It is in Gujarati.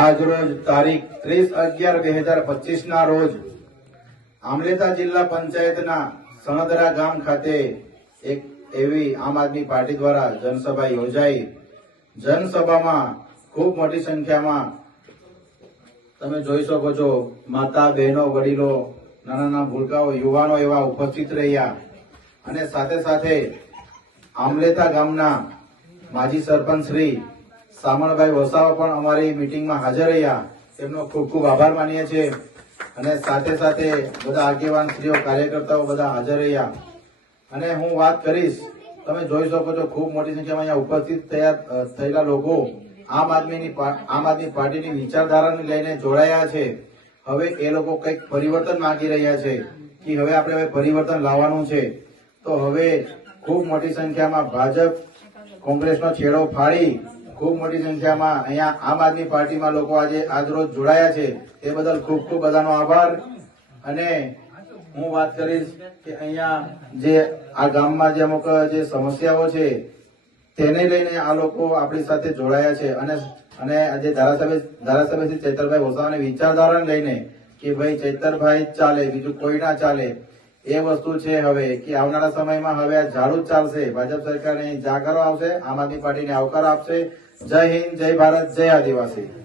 આજરોજ તારીખ ત્રીસ અગિયાર બે હજાર પચીસ ના રોજ આમલેતા જિલ્લા પંચાયતના સણદરા ગામ ખાતે એક એવી આમ આદમી પાર્ટી દ્વારા જનસભા યોજાઈ. જનસભામાં ખૂબ મોટી સંખ્યામાં તમે જોઈ શકો છો માતા, બહેનો, વડીલો નાના નાના ભૂલકાઓ, યુવાનો એવા ઉપસ્થિત રહ્યા. અને સાથે સાથે આમલેતા ગામના માજી સરપંચ શ્રી સામણભાઈ વસાવા પણ અમારી મિટિંગમાં હાજર રહ્યા. તેમનો ખૂબ ખૂબ આભાર માનીએ છીએ. અને સાથે સાથે બધા આગેવાન શ્રીઓ, કાર્યકર્તાઓ બધા હાજર રહ્યા. અને હું વાત કરીશ, તમે જોઈ શકો છો ખૂબ મોટી સંખ્યામાં અહીંયા ઉપસ્થિત થયા થયેલા લોકો આમ આદમીની આમ આદમી પાર્ટીની વિચારધારાને લઈને જોડાયા છે. હવે એ લોકો કંઈક પરિવર્તન માંગી રહ્યા છે કે હવે આપણે હવે પરિવર્તન લાવવાનું છે. તો હવે ખૂબ મોટી સંખ્યામાં ભાજપ કોંગ્રેસનો છેડો ફાડી ખૂબ મોટી સંખ્યામાં અહીંયા આમ આદમી પાર્ટીમાં લોકો આજે આજરોજ જોડાયા છે. તે બદલ ખૂબ ખૂબ બધાનો આભાર. અને હું વાત કરીશ કે અહીંયા જે આ ગામમાં જે અમુક, જે સમસ્યાઓ છે, તેને લઈને આ લોકો આપણી સાથે જોડાયા છે. અને અને આજે ધારાસભ્ય ધારાસભ્ય શ્રી ચૈતરભાઈ વસાવાની વિચારધારાને લઈને કે ભાઈ ચૈતરભાઈ ચાલે, બીજું કોઈ ના ચાલે. એ વસ્તુ છે હવે કે આવનારા સમયમાં હવે આ ઝાડુ જ ચાલશે. ભાજપ સરકારને જાગરો આવશે, આમ આદમી પાર્ટીને આવકાર આપશે. જય હિન્દ, જય ભારત, જય આદિવાસી.